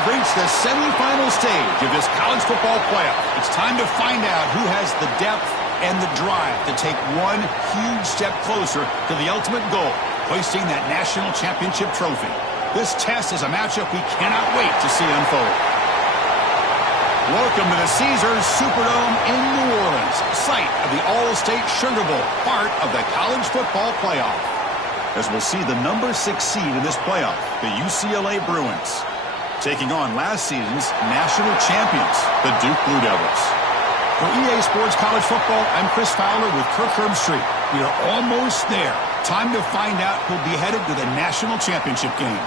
have reached the semifinal stage of this college football playoff. It's time to find out who has the depth and the drive to take one huge step closer to the ultimate goal, hoisting that national championship trophy. This test is a matchup we cannot wait to see unfold. Welcome to the Caesars Superdome in New Orleans, site of the All-State Sugar Bowl, part of the college football playoff. As we'll see the number 6 seed in this playoff, the UCLA Bruins, taking on last season's national champions, the Duke Blue Devils. For EA Sports College Football, I'm Chris Fowler with Kirk Herbstreit. We are almost there. Time to find out who'll be headed to the national championship game.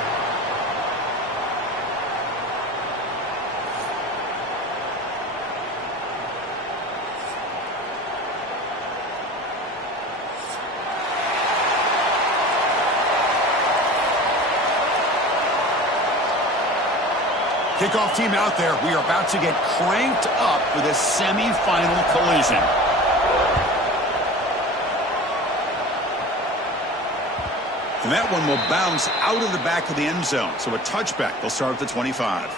Kickoff team out there. We are about to get cranked up for this semifinal collision. And that one will bounce out of the back of the end zone. So a touchback. They'll start at the 25.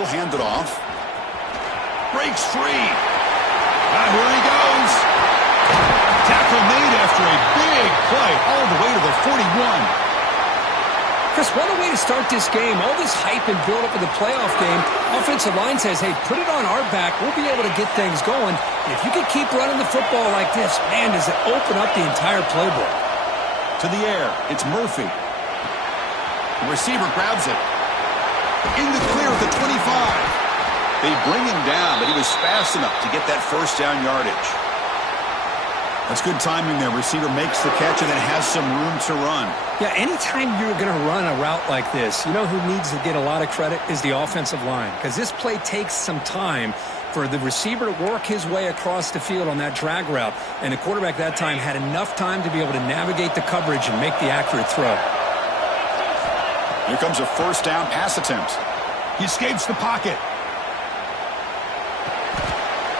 He'll hand it off. Breaks free. And here he goes. Tackle made after a big play all the way to the 41. Chris, what a way to start this game. All this hype and build up of the playoff game. Offensive line says, hey, put it on our back. We'll be able to get things going. If you can keep running the football like this, man, does it open up the entire playbook. To the air. It's Murphy. The receiver grabs it. In the clear at the 25. They bring him down, but he was fast enough to get that first down yardage. That's good timing there. Receiver makes the catch and then has some room to run. Yeah, anytime you're going to run a route like this, you know who needs to get a lot of credit is the offensive line. Because this play takes some time for the receiver to work his way across the field on that drag route. And the quarterback that time had enough time to be able to navigate the coverage and make the accurate throw. Here comes a first down pass attempt. He escapes the pocket.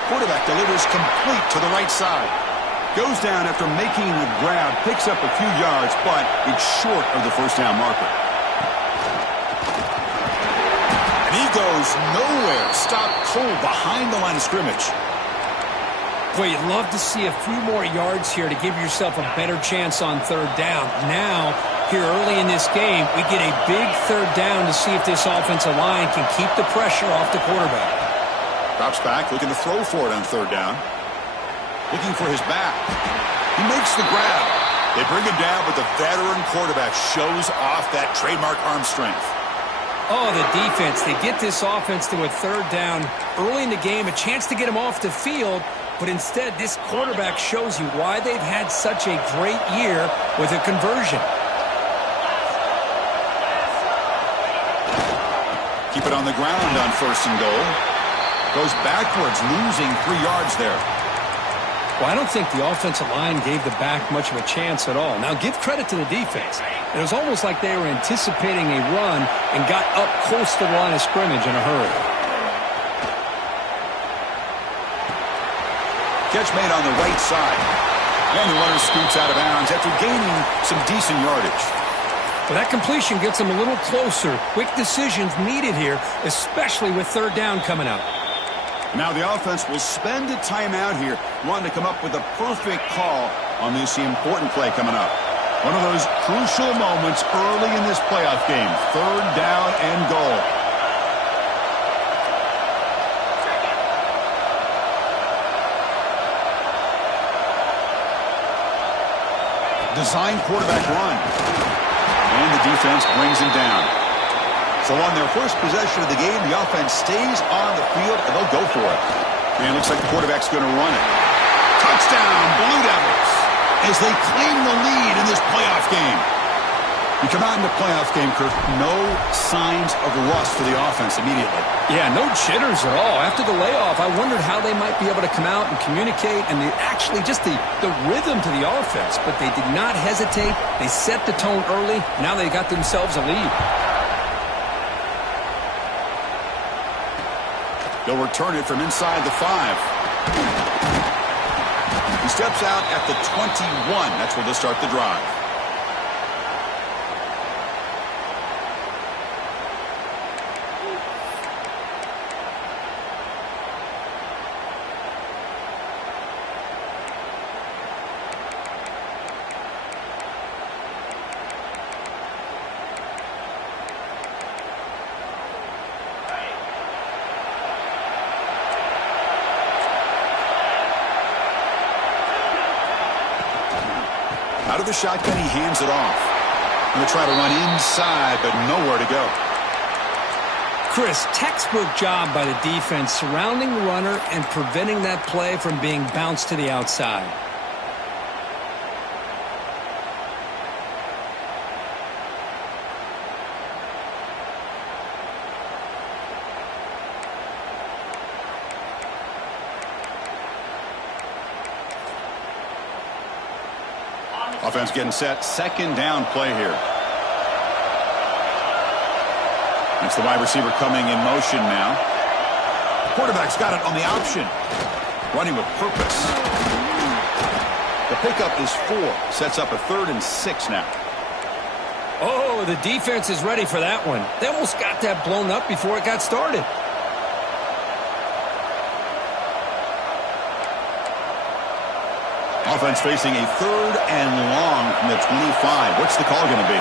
Quarterback delivers complete to the right side. Goes down after making the grab, picks up a few yards, but it's short of the first down marker. And he goes nowhere. Stopped cold behind the line of scrimmage. Boy, you'd love to see a few more yards here to give yourself a better chance on third down. Now, here early in this game, we get a big third down to see if this offensive line can keep the pressure off the quarterback. Drops back, looking to throw for it on third down. Looking for his back. He makes the grab. They bring him down, but the veteran quarterback shows off that trademark arm strength. Oh, the defense. They get this offense to a third down early in the game, a chance to get him off the field, but instead this quarterback shows you why they've had such a great year with a conversion. Keep it on the ground on first and goal. Goes backwards, losing 3 yards there. Well, I don't think the offensive line gave the back much of a chance at all. Now, give credit to the defense. It was almost like they were anticipating a run and got up close to the line of scrimmage in a hurry. Catch made on the right side. And the runner scoots out of bounds after gaining some decent yardage. Well, that completion gets them a little closer. Quick decisions needed here, especially with third down coming up. Now the offense will spend a timeout here, wanting to come up with a perfect call on this important play coming up. One of those crucial moments early in this playoff game. Third down and goal. Design quarterback run. And the defense brings him down. So on their first possession of the game, the offense stays on the field, and they'll go for it. And it looks like the quarterback's going to run it. Touchdown, Blue Devils, as they claim the lead in this playoff game. You come out in the playoff game, Kirk, no signs of rust for the offense immediately. Yeah, no jitters at all. After the layoff, I wondered how they might be able to come out and communicate and actually just the rhythm to the offense. But they did not hesitate. They set the tone early. Now they got themselves a lead. They'll return it from inside the 5. He steps out at the 21. That's where they'll start the drive. Out of the shotgun, he hands it off. Going to try to run inside, but nowhere to go. Chris, textbook job by the defense surrounding the runner and preventing that play from being bounced to the outside. Offense getting set. Second down play here. It's the wide receiver coming in motion now. Quarterback's got it on the option. Running with purpose. The pickup is 4. Sets up a 3rd and 6 now. Oh, the defense is ready for that one. They almost got that blown up before it got started. Offense facing a 3rd and long from the 25. What's the call going to be?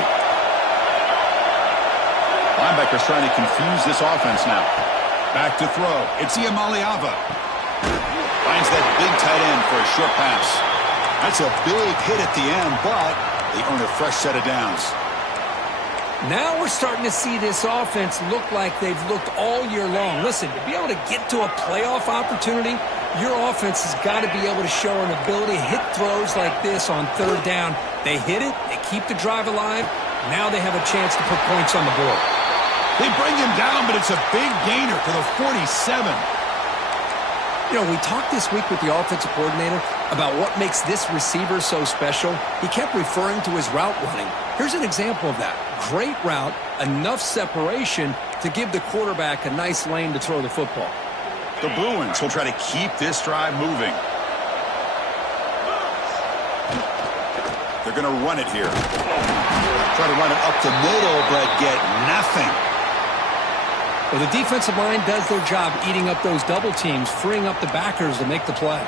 Linebackers trying to confuse this offense now. Back to throw. It's Iamaleava. Finds that big tight end for a short pass. That's a big hit at the end, but they earn a fresh set of downs. Now we're starting to see this offense look like they've looked all year long. Listen, to be able to get to a playoff opportunity, your offense has got to be able to show an ability to hit throws like this on 3rd down. They hit it. They keep the drive alive. Now they have a chance to put points on the board. They bring him down, but it's a big gainer to the 47. You know, we talked this week with the offensive coordinator about what makes this receiver so special. He kept referring to his route running. Here's an example of that. Great route, enough separation to give the quarterback a nice lane to throw the football. The Bruins will try to keep this drive moving. They're going to run it here. Try to run it up the middle, but get nothing. Well, the defensive line does their job eating up those double teams, freeing up the backers to make the play.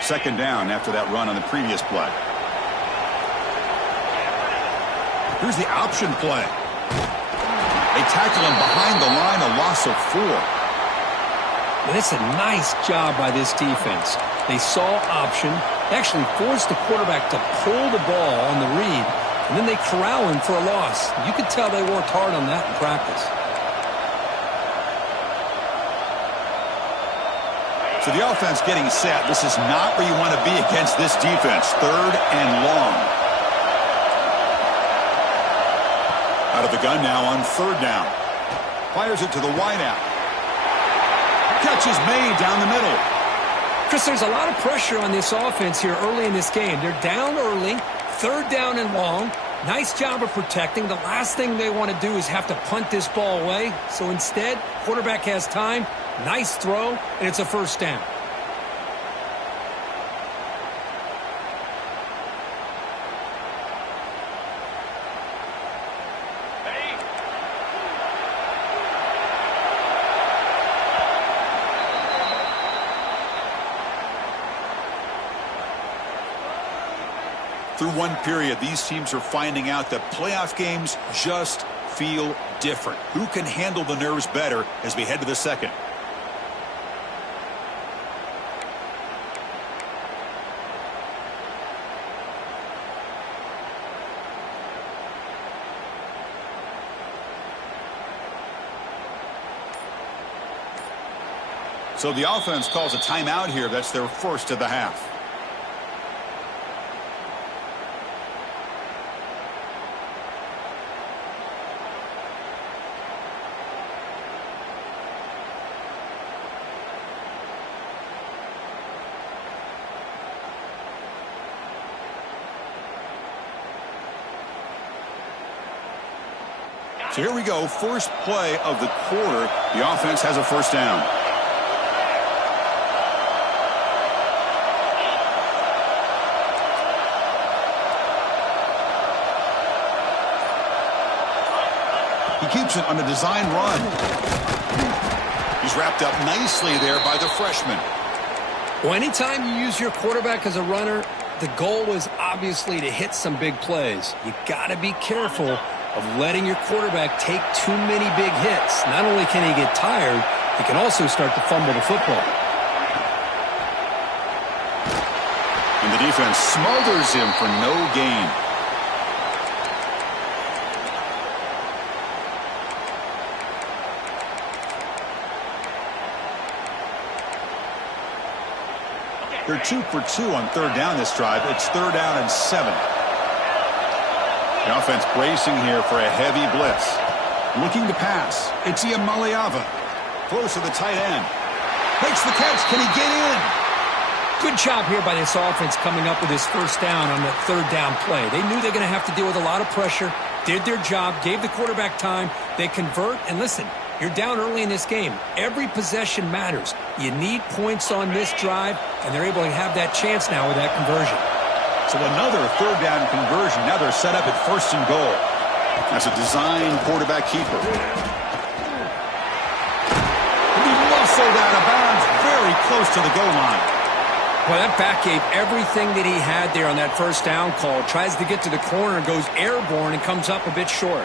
Second down after that run on the previous play. Here's the option play. They tackle him behind the line, a loss of 4. And it's a nice job by this defense. They saw option, actually forced the quarterback to pull the ball on the read, and then they corral him for a loss. You could tell they worked hard on that in practice. So the offense getting set. This is not where you want to be against this defense. 3rd and long. Out of the gun now on 3rd down. Fires it to the wideout. Catch is made down the middle. Chris, there's a lot of pressure on this offense here early in this game. They're down early, 3rd down and long. Nice job of protecting. The last thing they want to do is have to punt this ball away. So instead, quarterback has time. Nice throw, and it's a 1st down. Through one period, these teams are finding out that playoff games just feel different. Who can handle the nerves better as we head to the second? So the offense calls a timeout here. That's their first of the half. So here we go, first play of the quarter. The offense has a first down. He keeps it on a design run. He's wrapped up nicely there by the freshman. Well, anytime you use your quarterback as a runner, the goal is obviously to hit some big plays. You got to be careful of letting your quarterback take too many big hits. Not only can he get tired, he can also start to fumble the football. And the defense smothers him for no gain. They're 2 for 2 on third down this drive. It's third down and 7. The offense bracing here for a heavy blitz. Looking to pass. It's Iamaleava. Close to the tight end. Makes the catch. Can he get in? Good job here by this offense coming up with his first down on the third down play. They knew they were going to have to deal with a lot of pressure, did their job, gave the quarterback time. They convert, and listen, you're down early in this game. Every possession matters. You need points on this drive, and they're able to have that chance now with that conversion. So another third down conversion. Now they're set up at first and goal. That's a design quarterback keeper. He muscled out of bounds very close to the goal line. Well, that back gave everything that he had there on that first down call. Tries to get to the corner, goes airborne, and comes up a bit short.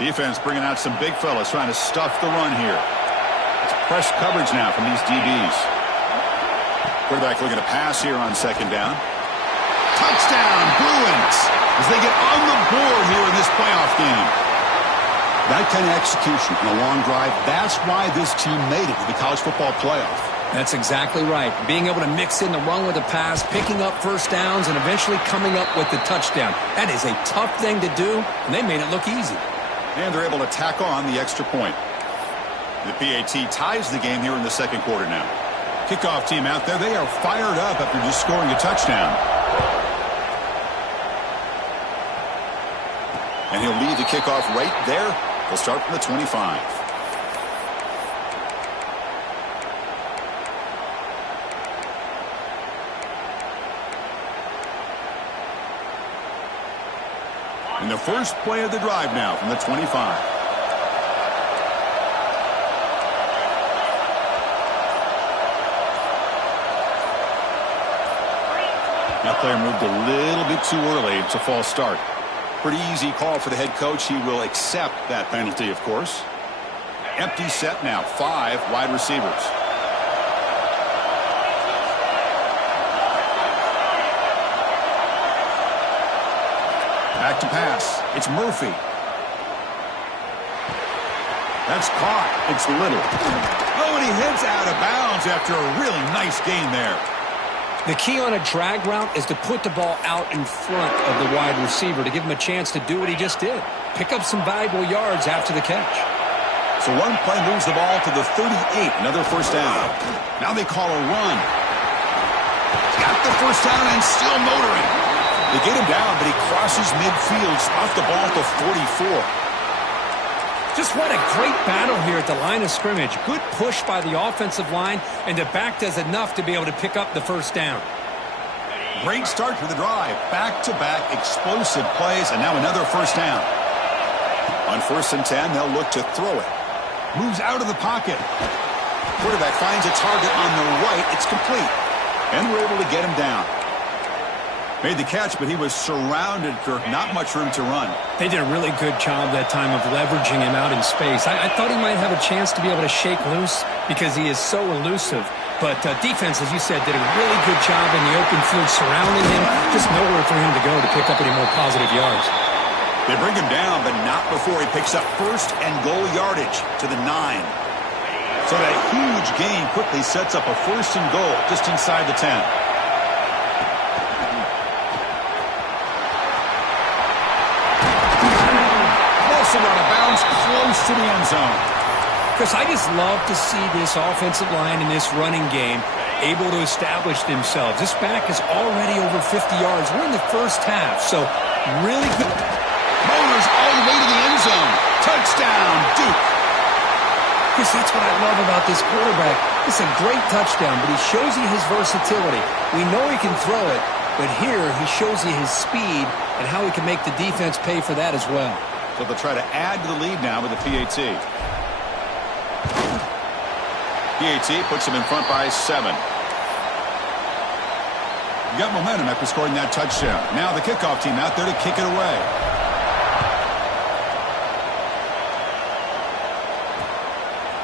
Defense bringing out some big fellas trying to stuff the run here. It's press coverage now from these DBs. Quarterback looking to pass here on second down. Touchdown, Bruins, as they get on the board here in this playoff game. That kind of execution in a long drive, that's why this team made it to the college football playoff. That's exactly right. Being able to mix in the run with the pass, picking up first downs, and eventually coming up with the touchdown. That is a tough thing to do, and they made it look easy. And they're able to tack on the extra point. The PAT ties the game here in the second quarter now. Kickoff team out there. They are fired up after just scoring a touchdown. And he'll lead the kickoff right there. He'll start from the 25. And the first play of the drive now from the 25. That player moved a little bit too early. It's a false start. Pretty easy call for the head coach. He will accept that penalty, of course. Empty set now. 5 wide receivers. Back to pass. It's Murphy. That's caught. It's Little. Oh, and he heads out of bounds after a really nice gain there. The key on a drag route is to put the ball out in front of the wide receiver to give him a chance to do what he just did. Pick up some valuable yards after the catch. So one play moves the ball to the 38. Another first down. Now they call a run. Got the first down and still motoring. They get him down, but he crosses midfield, off the ball to 44. Just what a great battle here at the line of scrimmage. Good push by the offensive line, and the back does enough to be able to pick up the first down. Great start to the drive. Back-to-back explosive plays, and now another first down. On 1st and 10, they'll look to throw it. Moves out of the pocket. Quarterback finds a target on the right. It's complete. And we're able to get him down. Made the catch, but he was surrounded, Kirk. Not much room to run. They did a really good job that time of leveraging him out in space. I thought he might have a chance to be able to shake loose because he is so elusive. But defense, as you said, did a really good job in the open field surrounding him. Just nowhere for him to go to pick up any more positive yards. They bring him down, but not before he picks up first and goal yardage to the 9. So that huge gain quickly sets up a first and goal just inside the 10. Also out of bounds, close to the end zone. Chris, I just love to see this offensive line in this running game able to establish themselves. This back is already over 50 yards. We're in the first half, so really good. Motors all the way to the end zone. Touchdown, Duke. Chris, that's what I love about this quarterback. It's a great touchdown, but he shows you his versatility. We know he can throw it, but here he shows you his speed and how he can make the defense pay for that as well. So they'll try to add to the lead now with the PAT. PAT puts them in front by 7. You got momentum after scoring that touchdown. Now the kickoff team out there to kick it away.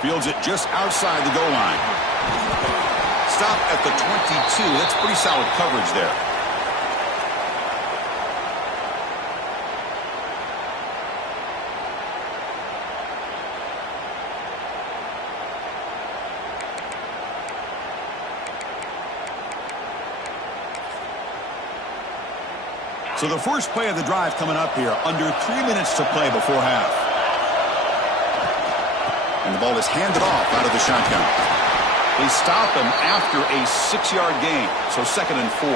Fields it just outside the goal line. Stop at the 22. That's pretty solid coverage there. So the first play of the drive coming up here, under 3 minutes to play before half. And the ball is handed off out of the shotgun. They stop him after a 6-yard gain, so 2nd and 4.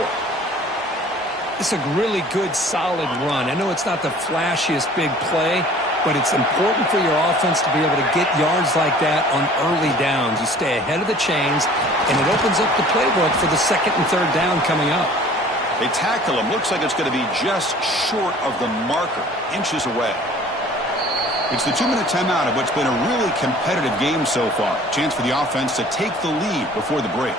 It's a really good, solid run. I know it's not the flashiest big play, but it's important for your offense to be able to get yards like that on early downs. You stay ahead of the chains, and it opens up the playbook for the 2nd and 3rd down coming up. They tackle him. Looks like it's going to be just short of the marker, inches away. It's the 2-minute timeout of what's been a really competitive game so far. Chance for the offense to take the lead before the break.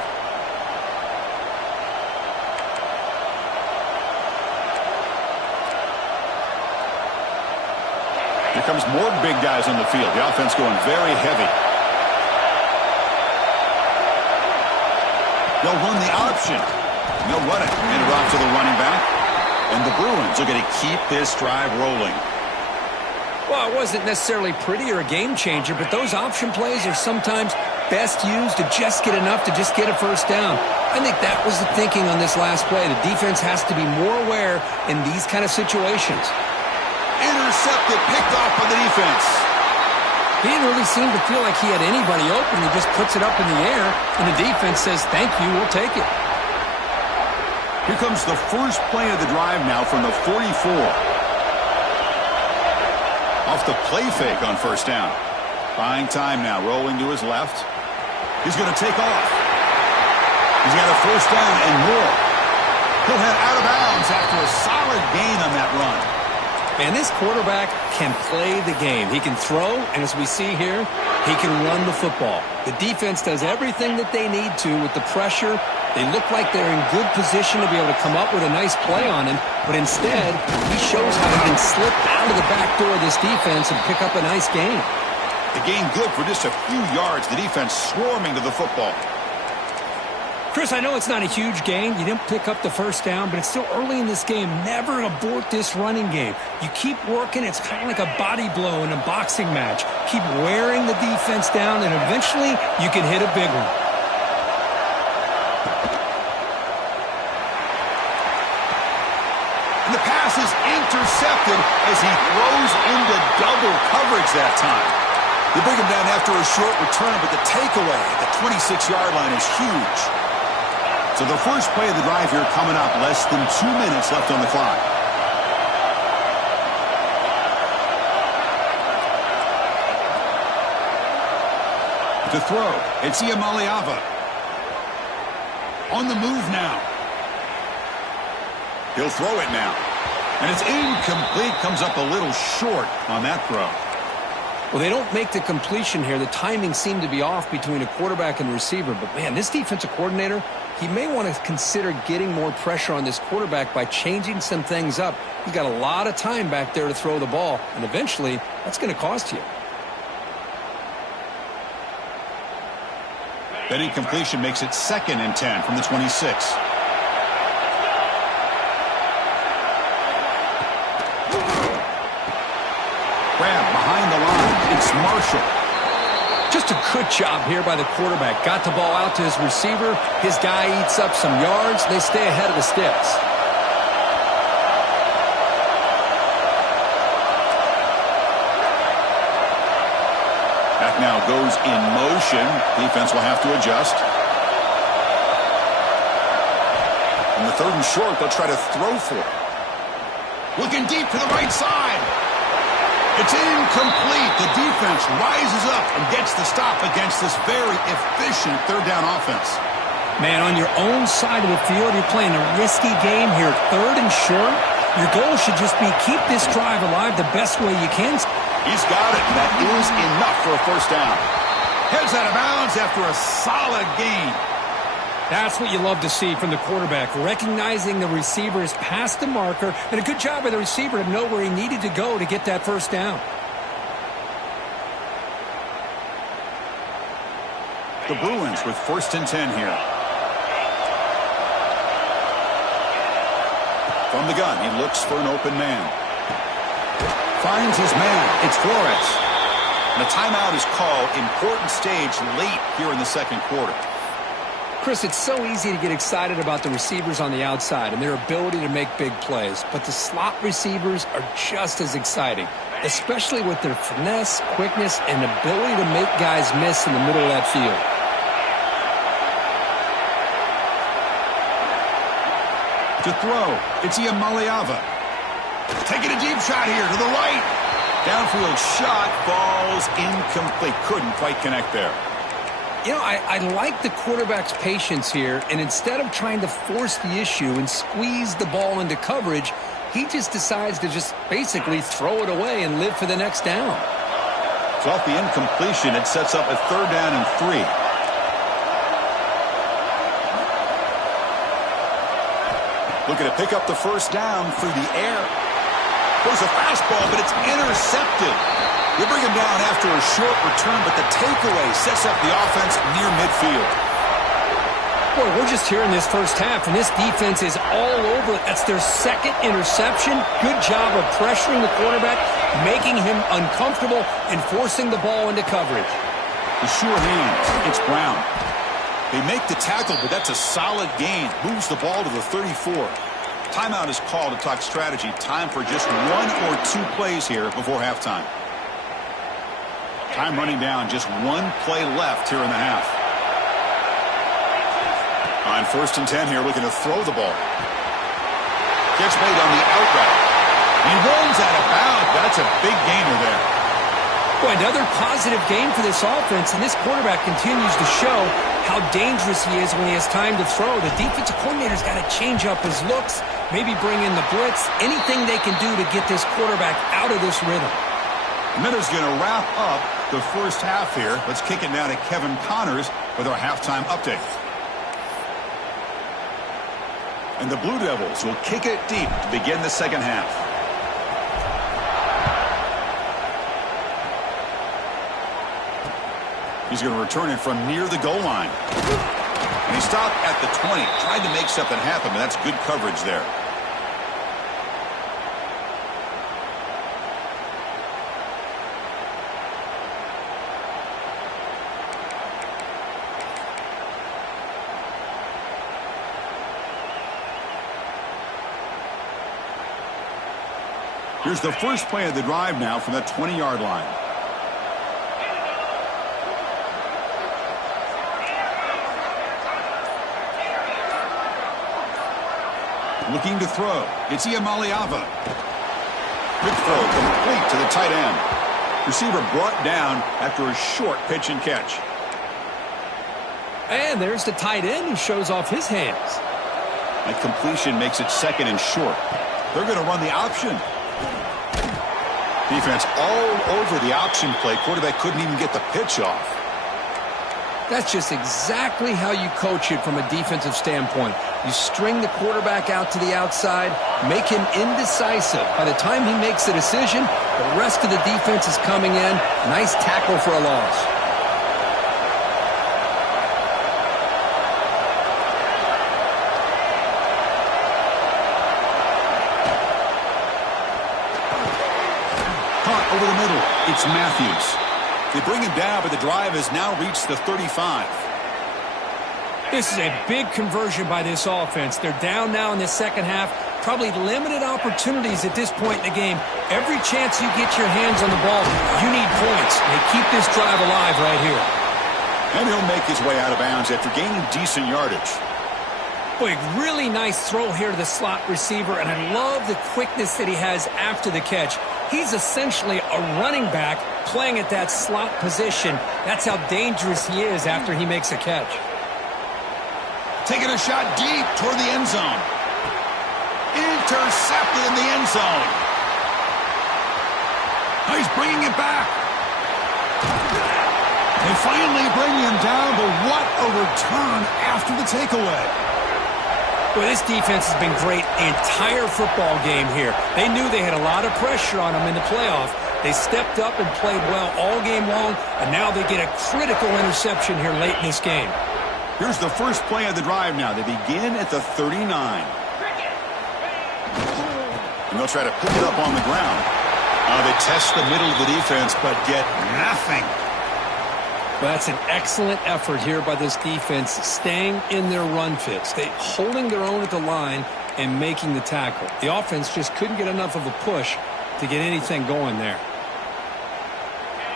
Here comes more big guys on the field. The offense going very heavy. They'll run the option. They'll run it. Hand it off to the running back. And the Bruins are going to keep this drive rolling. Well, it wasn't necessarily pretty or a game changer, but those option plays are sometimes best used to just get enough to just get a first down. I think that was the thinking on this last play. The defense has to be more aware in these kind of situations. Intercepted, picked off by the defense. He didn't really seem to feel like he had anybody open. He just puts it up in the air, and the defense says, thank you, we'll take it. Here comes the first play of the drive now from the 44. Off the play fake on first down. Buying time now, rolling to his left. He's going to take off. He's got a first down and more. He'll head out of bounds after a solid gain on that run. Man, this quarterback can play the game. He can throw, and as we see here, he can run the football. The defense does everything that they need to with the pressure. They look like they're in good position to be able to come up with a nice play on him, but instead, he shows how he can slip out of the back door of this defense and pick up a nice gain. The gain good for just a few yards. The defense swarming to the football. Chris, I know it's not a huge gain. You didn't pick up the first down, but it's still early in this game. Never abort this running game. You keep working. It's kind of like a body blow in a boxing match. Keep wearing the defense down, and eventually you can hit a big one. And the pass is intercepted as he throws into double coverage that time. They bring him down after a short return, but the takeaway at the 26-yard line is huge. So the first play of the drive here coming up, less than 2 minutes left on the clock. To throw, it's Iamaleava. On the move now. He'll throw it now. And it's incomplete, comes up a little short on that throw. Well, they don't make the completion here. The timing seemed to be off between a quarterback and receiver. But, man, this defensive coordinator, he may want to consider getting more pressure on this quarterback by changing some things up. He's got a lot of time back there to throw the ball, and eventually that's going to cost you. That incompletion makes it 2nd and 10 from the 26. grab behind the line. It's Marshall. Just a good job here by the quarterback. Got the ball out to his receiver. His guy eats up some yards. They stay ahead of the sticks. That now goes in motion. Defense will have to adjust. On the 3rd and short, they'll try to throw for it. Looking deep to the right side. It's incomplete. The defense rises up and gets the stop against this very efficient 3rd down offense. Man, on your own side of the field, you're playing a risky game here. 3rd and short. Your goal should just be keep this drive alive the best way you can. He's got it. That is enough for a 1st down. Heads out of bounds after a solid gain. That's what you love to see from the quarterback, recognizing the receiver is past the marker, and a good job by the receiver to know where he needed to go to get that 1st down. The Bruins with 1st and 10 here. From the gun, he looks for an open man. Finds his man. It's Flores. And a timeout is called. Important stage late here in the 2nd quarter. Chris, it's so easy to get excited about the receivers on the outside and their ability to make big plays, but the slot receivers are just as exciting, especially with their finesse, quickness, and ability to make guys miss in the middle of that field. To throw, it's Iamaleava. Taking a deep shot here to the right. Downfield shot falls incomplete. Couldn't quite connect there. You know, I like the quarterback's patience here, and instead of trying to force the issue and squeeze the ball into coverage, he just decides to just basically throw it away and live for the next down. So off the incompletion, it sets up a 3rd down and 3. Looking to pick up the 1st down through the air. There's a fastball, but it's intercepted. They bring him down after a short return, but the takeaway sets up the offense near midfield. Boy, we're just here in this 1st half, and this defense is all over it. That's their 2nd interception. Good job of pressuring the quarterback, making him uncomfortable, and forcing the ball into coverage. The sure hands. It's Brown. They make the tackle, but that's a solid gain. Moves the ball to the 34. Timeout is called to talk strategy. Time for just 1 or 2 plays here before halftime. Time running down. Just 1 play left here in the half. On 1st and 10 here, looking to throw the ball. Gets made on the out route. He runs out of bounds. That's a big gainer there. Boy, another positive game for this offense, and this quarterback continues to show how dangerous he is when he has time to throw. The defensive coordinator's got to change up his looks, maybe bring in the blitz, anything they can do to get this quarterback out of this rhythm. Miller's going to wrap up the 1st half here. Let's kick it now to Kevin Connors with our halftime update. And the Blue Devils will kick it deep to begin the 2nd half. He's going to return it from near the goal line. And he stopped at the 20. Tried to make something happen, but that's good coverage there. Here's the first play of the drive now from the 20-yard line. Looking to throw. It's Iamaleava. Quick throw complete to the tight end. Receiver brought down after a short pitch and catch. And there's the tight end who shows off his hands. That completion makes it 2nd and short. They're going to run the option. Defense all over the option play. Quarterback couldn't even get the pitch off. That's just exactly how you coach it from a defensive standpoint. You string the quarterback out to the outside, make him indecisive. By the time he makes the decision, the rest of the defense is coming in. Nice tackle for a loss. Caught over the middle. it's Matthews. They bring him down, but the drive has now reached the 35. This is a big conversion by this offense. They're down now in the second half. Probably limited opportunities at this point in the game. Every chance you get your hands on the ball, you need points. They keep this drive alive right here. And he'll make his way out of bounds after gaining decent yardage. Boy, really nice throw here to the slot receiver, and I love the quickness that he has after the catch. He's essentially a running back playing at that slot position. That's how dangerous he is after he makes a catch. Taking a shot deep toward the end zone. Intercepted in the end zone. Oh, he's bringing it back. They finally bring him down, but what a return after the takeaway. Well, this defense has been great the entire football game here. They knew they had a lot of pressure on them in the playoff. They stepped up and played well all game long, and now they get a critical interception here late in this game. Here's the first play of the drive now. They begin at the 39. And they'll try to pick it up on the ground. They test the middle of the defense, but get nothing. Well, that's an excellent effort here by this defense, staying in their run fits. They holding their own at the line and making the tackle. The offense just couldn't get enough of a push to get anything going there.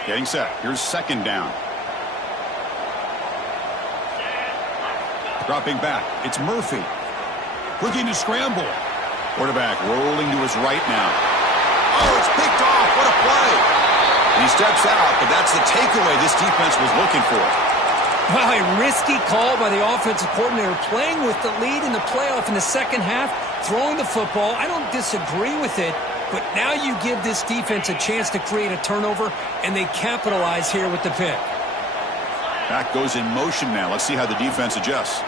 Getting set. Here's second down. Dropping back. It's Murphy. Looking to scramble. Quarterback rolling to his right now. Oh, it's picked off. What a play. And he steps out, but that's the takeaway this defense was looking for. Well, a risky call by the offensive coordinator, playing with the lead in the playoff in the second half, throwing the football. I don't disagree with it, but now you give this defense a chance to create a turnover, and they capitalize here with the pick. Back goes in motion now. Let's see how the defense adjusts.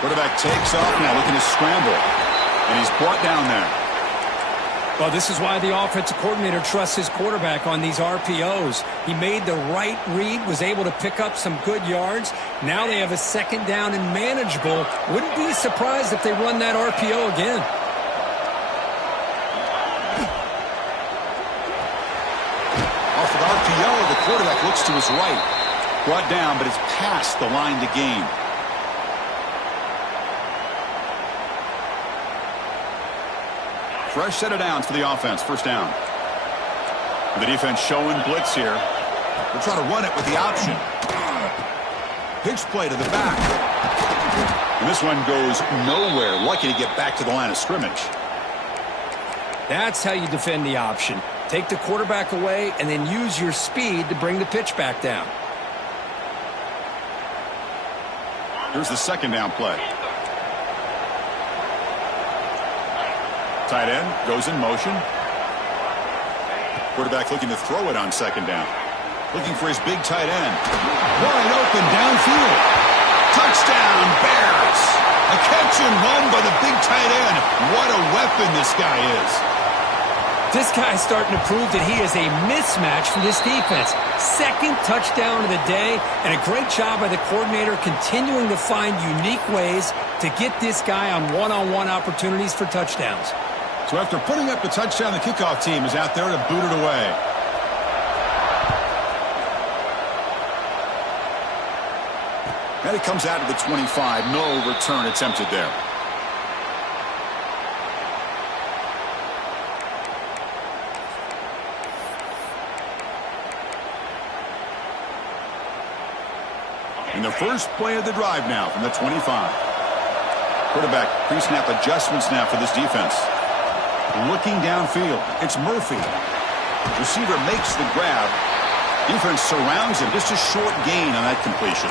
Quarterback takes off now, looking to scramble. And he's brought down there. Well, this is why the offensive coordinator trusts his quarterback on these RPOs. He made the right read, was able to pick up some good yards. Now they have a second down and manageable. Wouldn't be surprised if they run that RPO again. Off of RPO, the quarterback looks to his right. Brought down, but it's past the line to gain. Fresh set of downs for the offense. First down. The defense showing blitz here. They'll try to run it with the option. Pitch play to the back. And this one goes nowhere. Lucky to get back to the line of scrimmage. That's how you defend the option. Take the quarterback away and then use your speed to bring the pitch back down. Here's the second down play. Tight end goes in motion. Quarterback looking to throw it on second down. Looking for his big tight end. Wide open downfield. Touchdown, Bears. A catch and run by the big tight end. What a weapon this guy is. This guy's starting to prove that he is a mismatch for this defense. Second touchdown of the day, and a great job by the coordinator continuing to find unique ways to get this guy on one-on-one opportunities for touchdowns. So after putting up the touchdown, the kickoff team is out there to boot it away. And it comes out of the 25. No return attempted there. And the first play of the drive now from the 25. Quarterback pre-snap adjustments now for this defense. Looking downfield, it's Murphy. Receiver makes the grab. Defense surrounds him. Just a short gain on that completion.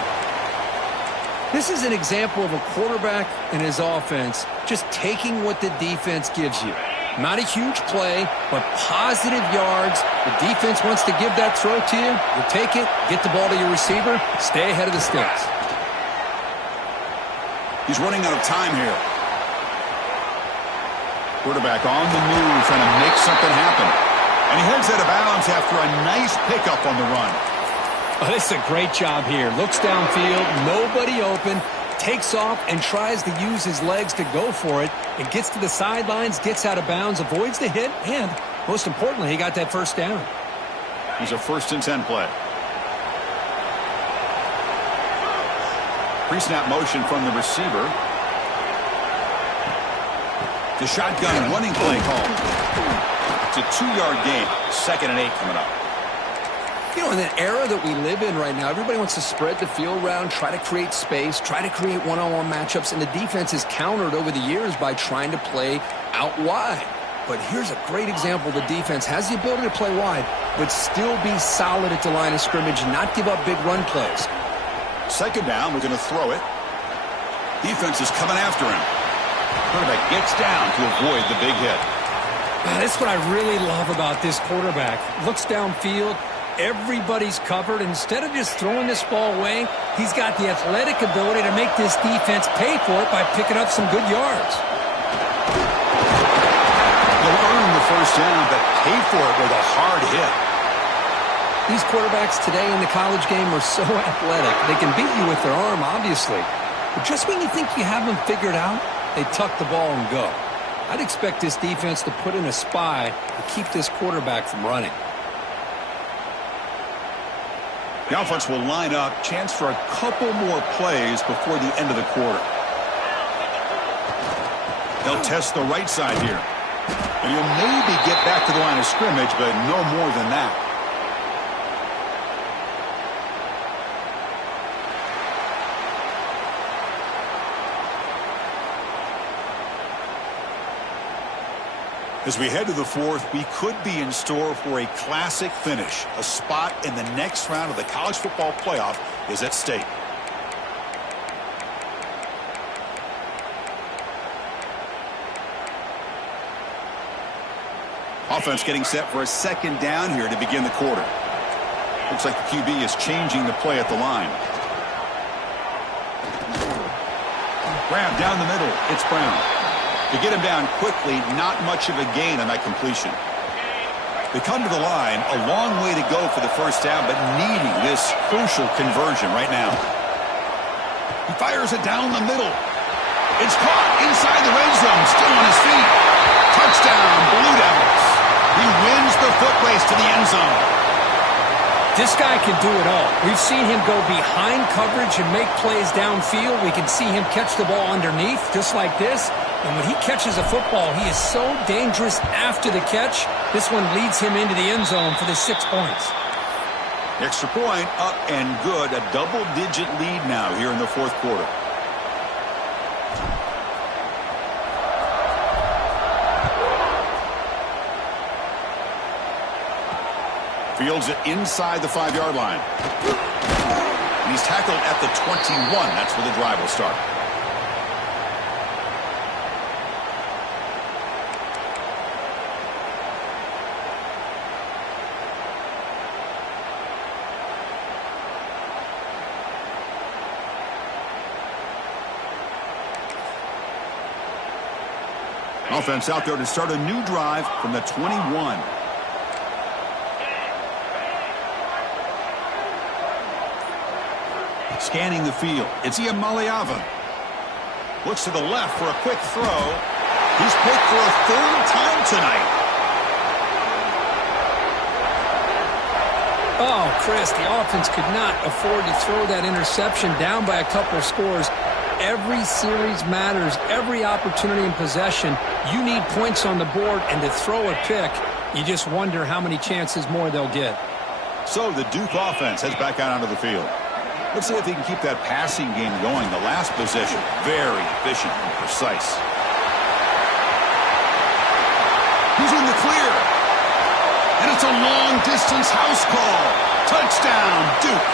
This is an example of a quarterback and his offense just taking what the defense gives you. Not a huge play, but positive yards. The defense wants to give that throw to you. You take it, get the ball to your receiver, stay ahead of the sticks. He's running out of time here. Quarterback on the move, trying to make something happen. And he heads out of bounds after a nice pickup on the run. Oh, this is a great job here. Looks downfield, nobody open, takes off and tries to use his legs to go for it, and gets to the sidelines, gets out of bounds, avoids the hit, and Most importantly, he got that first down. Here's a 1st and 10 play. Pre-snap motion from the receiver. The shotgun running play call. It's a 2-yard gain. 2nd and 8 coming up. You know, in that era that we live in right now, everybody wants to spread the field around, try to create space, try to create one-on-one matchups, and the defense is countered over the years by trying to play out wide. But here's a great example. The defense has the ability to play wide, but still be solid at the line of scrimmage and not give up big run plays. 2nd down, we're going to throw it. Defense is coming after him. Quarterback gets down to avoid the big hit. That's what I really love about this quarterback. Looks downfield. Everybody's covered. Instead of just throwing this ball away, he's got the athletic ability to make this defense pay for it by picking up some good yards. They'll earn the 1st down, but pay for it with a hard hit. These quarterbacks today in the college game are so athletic. They can beat you with their arm, obviously. But just when you think you have them figured out, they tuck the ball and go. I'd expect this defense to put in a spy to keep this quarterback from running. The offense will line up. Chance for a couple more plays before the end of the quarter. They'll test the right side here. And he'll maybe get back to the line of scrimmage, but no more than that. As we head to the 4th, we could be in store for a classic finish. A spot in the next round of the college football playoff is at stake. Offense getting set for a 2nd down here to begin the quarter. Looks like the QB is changing the play at the line. Grab down the middle. It's Brown. To get him down quickly, not much of a gain on that completion. They come to the line, a long way to go for the 1st down, but needing this crucial conversion right now. He fires it down the middle. It's caught inside the red zone, still on his feet. Touchdown, Blue Devils. He wins the foot race to the end zone. This guy can do it all. We've seen him go behind coverage and make plays downfield. We can see him catch the ball underneath, just like this. And when he catches a football, he is so dangerous after the catch. This one leads him into the end zone for the 6 points. Extra point, up and good. A double-digit lead now here in the 4th quarter. Fields it inside the 5-yard line. And he's tackled at the 21. That's where the drive will start. Offense out there to start a new drive from the 21. Scanning the field. It's Iamaleava. Looks to the left for a quick throw. He's picked for a 3rd time tonight. Oh, Chris, the offense could not afford to throw that interception down by a couple of scores. Every series matters. Every opportunity in possession. You need points on the board, and to throw a pick, you just wonder how many chances more they'll get. So the Duke offense heads back out onto the field. Let's see if they can keep that passing game going. The last possession, very efficient and precise. He's in the clear. And it's a long-distance house call. Touchdown, Duke.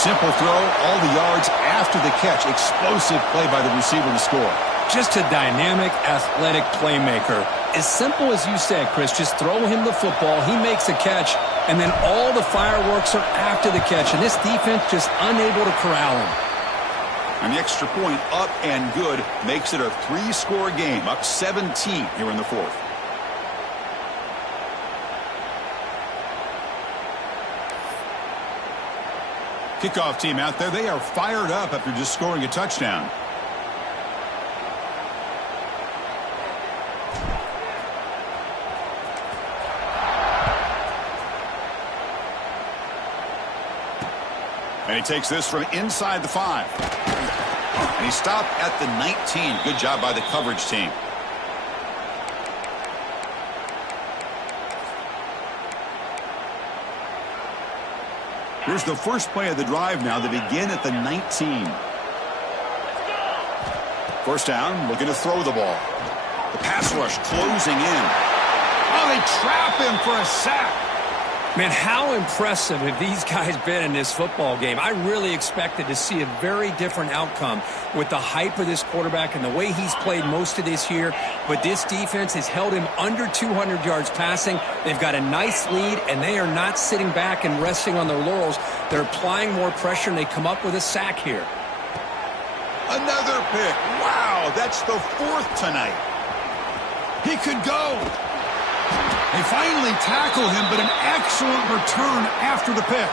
Simple throw, all the yards after the catch. Explosive play by the receiver to score. Just a dynamic, athletic playmaker. As simple as you said, Chris, just throw him the football, he makes a catch, and then all the fireworks are after the catch, and this defense just unable to corral him. And the extra point, up and good, makes it a 3-score game, up 17 here in the 4th. Kickoff team out there, they are fired up after just scoring a touchdown. And he takes this from inside the 5. And he stopped at the 19. Good job by the coverage team. Here's the first play of the drive now. They begin at the 19. First down, looking to throw the ball. The pass rush closing in. Oh, they trap him for a sack. Man, how impressive have these guys been in this football game? I really expected to see a very different outcome with the hype of this quarterback and the way he's played most of this year. But this defense has held him under 200 yards passing. They've got a nice lead, and they are not sitting back and resting on their laurels. They're applying more pressure, and they come up with a sack here. Another pick. Wow, that's the 4th tonight. He could go. They finally tackle him, but an excellent return after the pick.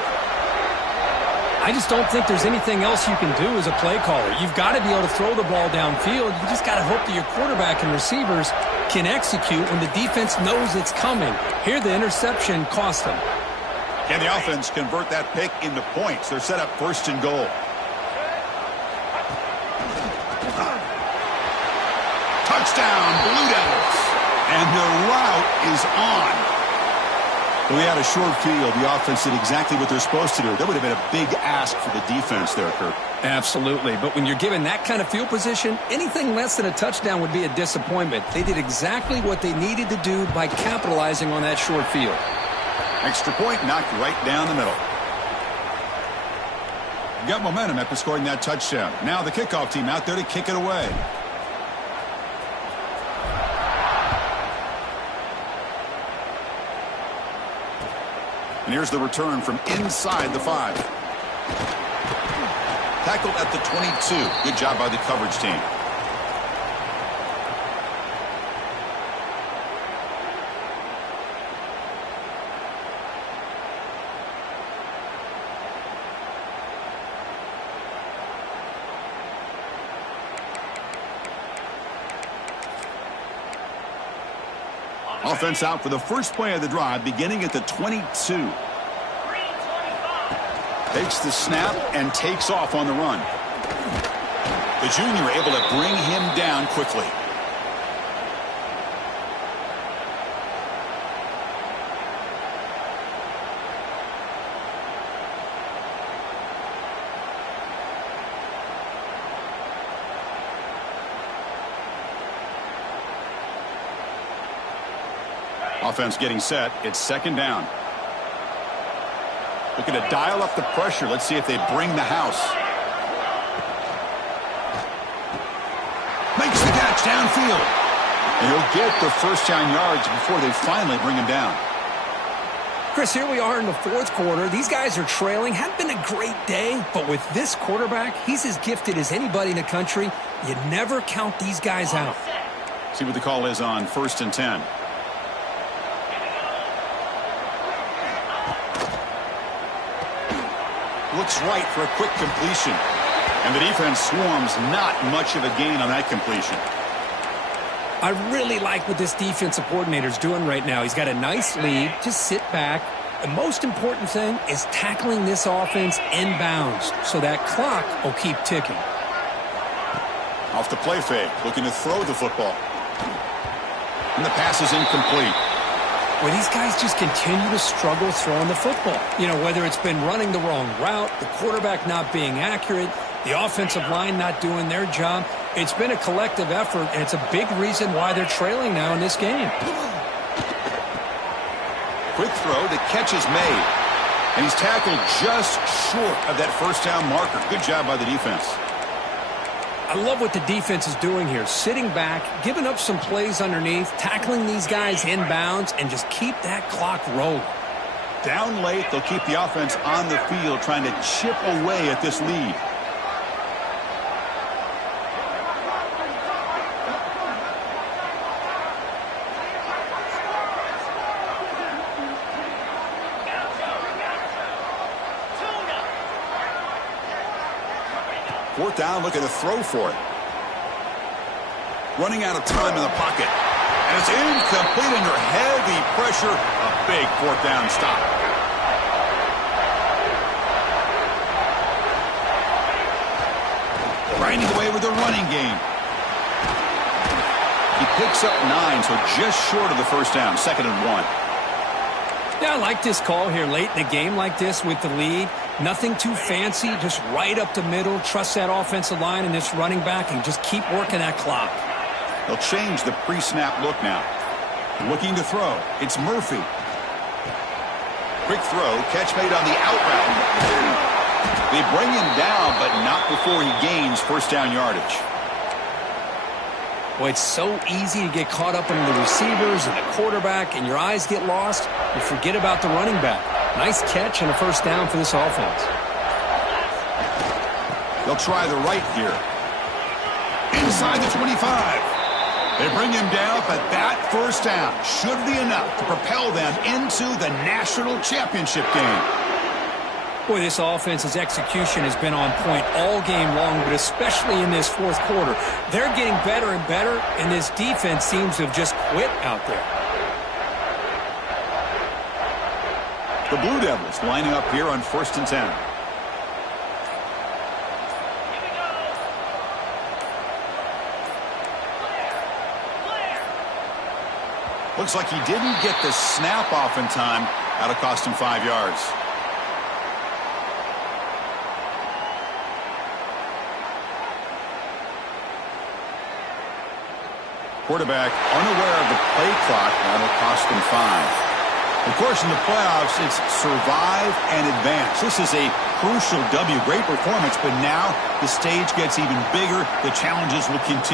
I just don't think there's anything else you can do as a play caller. You've got to be able to throw the ball downfield. You just got to hope that your quarterback and receivers can execute when the defense knows it's coming. Here, the interception cost them. Can the offense convert that pick into points? They're set up 1st and goal. Touchdown, Blue Devils. And the route is on. We had a short field. The offense did exactly what they're supposed to do. That would have been a big ask for the defense there, Kurt. Absolutely. But when you're given that kind of field position, anything less than a touchdown would be a disappointment. They did exactly what they needed to do by capitalizing on that short field. Extra point knocked right down the middle. Got momentum after scoring that touchdown. Now the kickoff team out there to kick it away. And here's the return from inside the 5. Tackled at the 22. Good job by the coverage team. Offense out for the first play of the drive, beginning at the 22. Takes the snap and takes off on the run. The junior able to bring him down quickly. Offense getting set. It's 2nd down. Looking to dial up the pressure. Let's see if they bring the house. Makes the catch downfield. And he'll get the first down yards before they finally bring him down. Chris, here we are in the 4th quarter. These guys are trailing. Hadn't been a great day, but with this quarterback, he's as gifted as anybody in the country. You never count these guys out. See what the call is on 1st and 10. Looks right for a quick completion. And the defense swarms not much of a gain on that completion. I really like what this defensive coordinator is doing right now. He's got a nice lead. Just sit back. The most important thing is tackling this offense inbounds so that clock will keep ticking. Off the play fake, looking to throw the football. And the pass is incomplete. Well, these guys just continue to struggle throwing the football. You know, whether it's been running the wrong route, the quarterback not being accurate, the offensive line not doing their job. It's been a collective effort, and it's a big reason why they're trailing now in this game. Quick throw, the catch is made. And he's tackled just short of that first down marker. Good job by the defense. I love what the defense is doing here. Sitting back, giving up some plays underneath, tackling these guys inbounds, and just keep that clock rolling. Down late, they'll keep the offense on the field trying to chip away at this lead. Fourth down, looking to throw for it. Running out of time in the pocket. And it's incomplete under heavy pressure. A big 4th down stop. grinding away with the running game. He picks up 9, so just short of the first down, 2nd and 1. Yeah, I like this call here late in the game like this with the lead. Nothing too fancy, just right up the middle. Trust that offensive line and this running back and just keep working that clock. They'll change the pre-snap look now. Looking to throw. It's Murphy. Quick throw. Catch made on the out route. They bring him down, but not before he gains first down yardage. Boy, it's so easy to get caught up in the receivers and the quarterback, and your eyes get lost. You forget about the running back. Nice catch and a first down for this offense. They'll try the right here. Inside the 25. They bring him down, but that first down should be enough to propel them into the national championship game. Boy, this offense's execution has been on point all game long, but especially in this fourth quarter. They're getting better and better, and this defense seems to have just quit out there. The Blue Devils lining up here on 1st and 10. Looks like he didn't get the snap off in time. That'll cost him 5 yards. Quarterback unaware of the play clock. That'll cost him 5. Of course, in the playoffs, it's survive and advance. This is a crucial W. Great performance, but now the stage gets even bigger. The challenges will continue.